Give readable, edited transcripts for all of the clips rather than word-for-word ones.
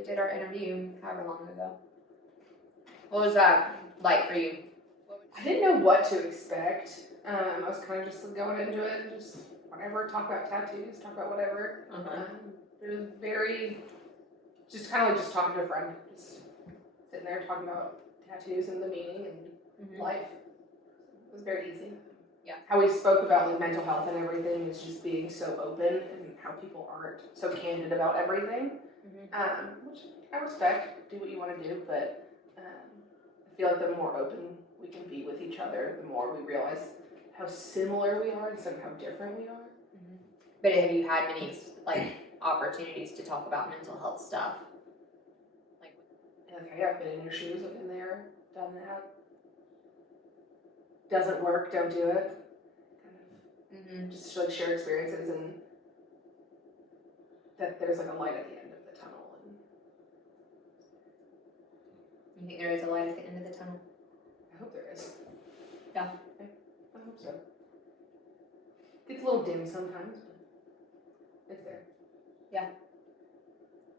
we did our interview however long ago. What was that like for you? I didn't know what to expect. I was kind of just going into it, just whatever, talk about tattoos, talk about whatever. It was very, just kind of like just talking to a friend, just sitting there talking about tattoos and the meaning and life. It was very easy. Yeah. How we spoke about like mental health and everything is just being so open and how people aren't so candid about everything, which I respect. Do what you want to do, but I feel like the more open we can be with each other, the more we realize how similar we are instead of how different we are. But have you had many like opportunities to talk about mental health stuff? Like, okay, I've been in your shoes, I've been there, done that. Doesn't work, don't do it. Kind of just like share experiences and that there's like a light at the end of the tunnel. And you think there is a light at the end of the tunnel? I hope there is. Yeah. I hope so. Gets a little dim sometimes, but it's there. Yeah.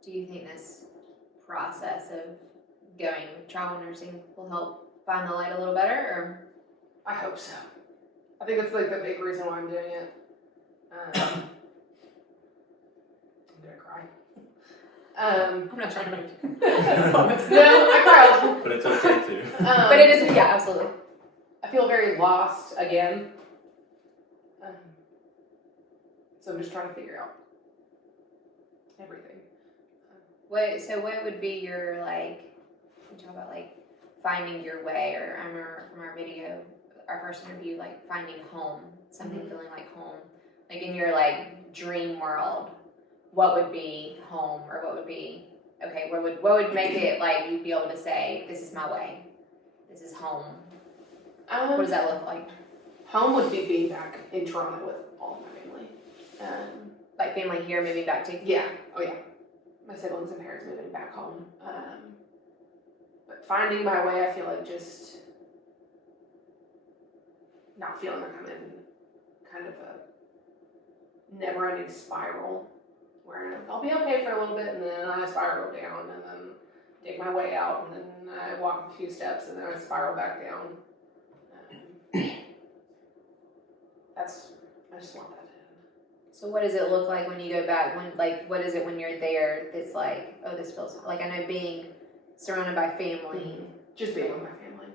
Do you think this process of going travel nursing will help find the light a little better, or? I hope so. I think that's like the big reason why I'm doing it. I'm gonna cry. I'm not trying to make you. No, I cried. But it's okay too. But it is, yeah, absolutely. I feel very lost again. So I'm just trying to figure out everything. What would be your, like, you talk about, like, finding your way, or I remember from our video, our first interview, like, finding home, something feeling like home. Like, in your, like, dream world, what would be home, or what would be, okay, what would make it, like, you'd be able to say, this is my way, this is home. What does that look like? Home would be being back in Toronto with all of my family. Like, family here, maybe back to? Yeah, oh yeah. My siblings and parents moving back home. But finding my way, I feel like just not feeling like I'm in kind of a never-ending spiral where I'll be okay for a little bit and then I spiral down and then dig my way out and then I walk a few steps and then I spiral back down. I just want that to end. So what does it look like when you go back? What is it when you're there that's like, oh, this feels, like, I know being surrounded by family. Just being with my family.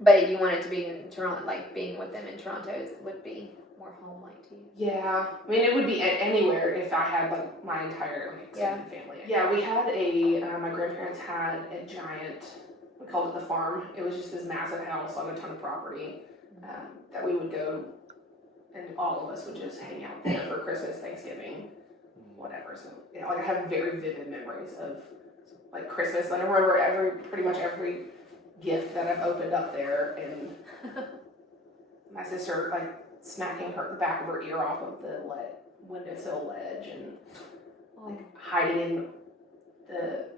But if you want it to be in Toronto, like, being with them in Toronto would be more home-like to you. Yeah, I mean, it would be anywhere if I had, like, my entire extended family. Yeah, we had my grandparents had a giant, we called it the farm. It was just this massive house on a ton of property that we would go, and all of us would just hang out there for Christmas, Thanksgiving, whatever. So, you know, like, I have very vivid memories of, like, Christmas. Like, I remember pretty much every gift that I've opened up there, and my sister, like, smacking the back of her ear off of the windowsill ledge, and like hiding in the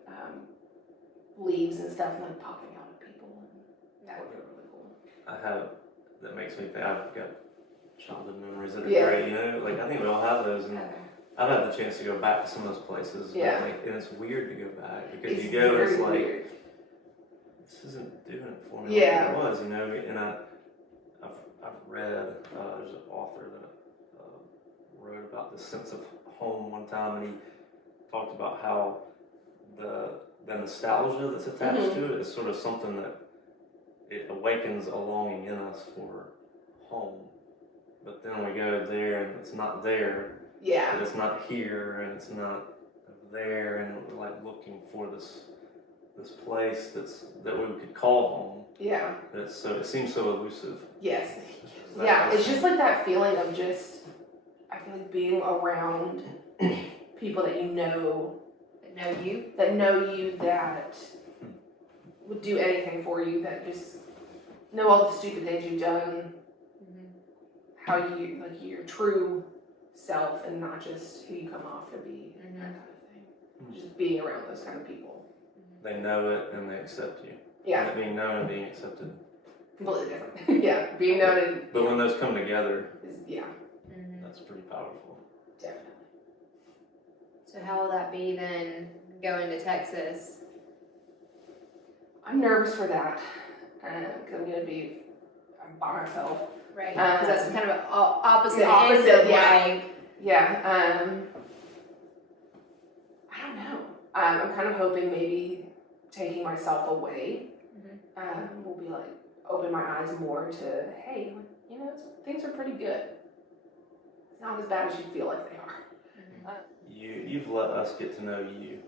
leaves and stuff, and like popping out at people. And that would be really cool. That makes me think I've got childhood memories that are great, you know? Like, I think we all have those, and I've had the chance to go back to some of those places, but like, and it's weird to go back, because you go and it's like, weird. This isn't doing it for me like it was, you know? And I've read, there's an author that wrote about the sense of home one time, and he talked about how the nostalgia that's attached to it is sort of something that it awakens a longing in us for home. But then we go there and it's not there. Yeah. And it's not here and it's not there, and we're like looking for this place that we could call home. Yeah. It seems so elusive. Yes. Yeah, it's just like that feeling of just, I feel like being around people that you know. That know you, that would do anything for you, that just know all the stupid things you've done, how you, like, your true self and not just who you come off to be, that kind of thing. Just being around those kind of people. They know it and they accept you. Yeah. And being known and being accepted. Completely different. Yeah, being known and... But when those come together, that's pretty powerful. Definitely. So how will that be then going to Texas? I'm nervous for that, because I'm by myself. Right, because that's kind of an opposite opposite, end of yeah. like. Yeah, I don't know. I'm kind of hoping maybe taking myself away will be like, open my eyes more to, hey, you know, things are pretty good. It's not as bad as you feel like they are. You've let us get to know you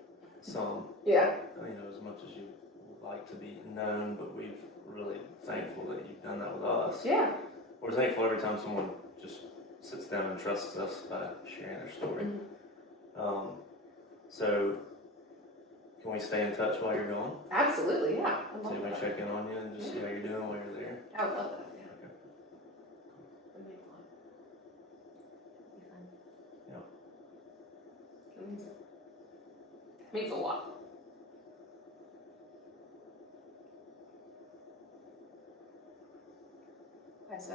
some. Yeah. You know, as much as you would like to be known, but we've really thankful that you've done that with us. Yeah. We're thankful every time someone just sits down and trusts us by sharing their story. So, can we stay in touch while you're gone? Absolutely, yeah. So we check in on you and just see how you're doing while you're there. I would love that, yeah. Okay. That'd be fun. Yeah. It means a lot. Okay, so.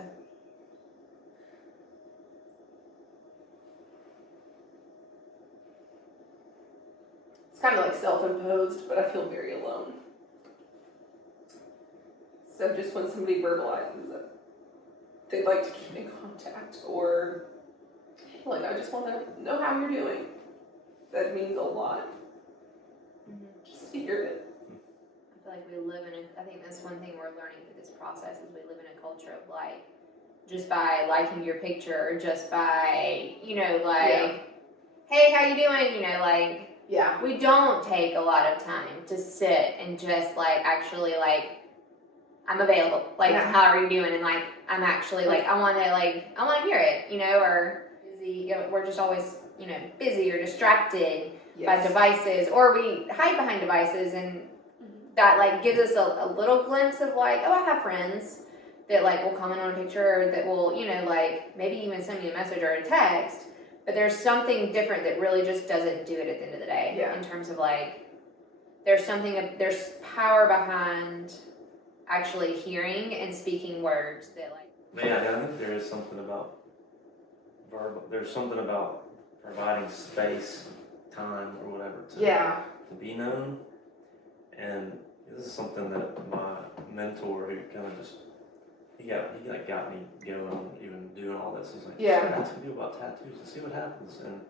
It's kind of like self-imposed, but I feel very alone. So just when somebody verbalizes that they'd like to keep in contact, or like, I just want to know how you're doing, that means a lot. Just to hear it. I feel like we live I think that's one thing we're learning through this process is we live in a culture of like, just by liking your picture, just by, you know, like, hey, how you doing? You know, like, we don't take a lot of time to sit and just like, actually like, I'm available. Like, how are you doing? And like, I'm actually like, I want to hear it, you know, or busy. We're just always, you know, busy or distracted by devices, or we hide behind devices, and that like gives us a little glimpse of like, oh, I have friends that like will comment on a picture, or that will, you know, like maybe even send me a message or a text, but there's something different that really just doesn't do it at the end of the day. In terms of like, there's power behind actually hearing and speaking words that like. Yeah, I think there is something about there's something about providing space, time, or whatever to be known. And this is something that my mentor, who kind of just he got me going, even doing all this. He's like, start asking people about tattoos and see what happens. And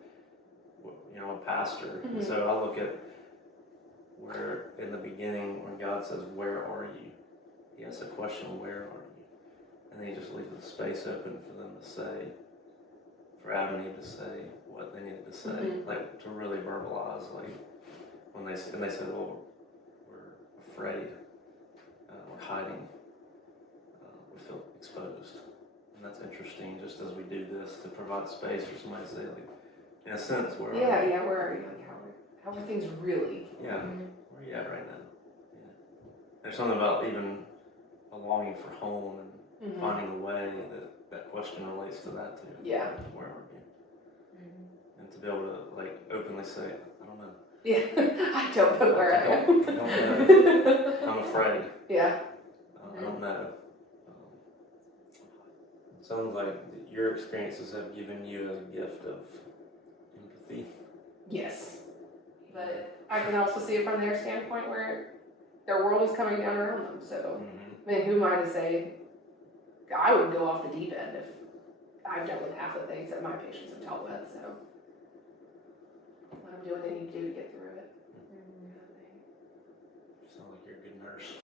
you know, I'm a pastor, and so I look at where in the beginning when God says, "Where are you?" He asks the question, "Where are you?" And then he just leaves the space open for them to say, for Adam and Eve to say what they needed to say, like to really verbalize, like when they said, "Well, we're afraid, we're hiding, we feel exposed," and that's interesting. Just as we do this to provide space for somebody to say, like, in a sense, where are you? Where are you? Like, how are things really? Yeah, where are you at right now? Yeah. There's something about even a longing for home and finding a way that question relates to that too. Yeah. Where are you? And to be able to like openly say, I don't know. Yeah, I don't know where I am. I don't know. I'm afraid. Yeah. I don't know. Sounds like your experiences have given you a gift of empathy. Yes. But I can also see it from their standpoint where their world is coming down around them. So, I mean, who am I to say I would go off the deep end if I've dealt with half the things that my patients have dealt with? So, let them do what they need to do to get through it. Sound like you're a good nurse.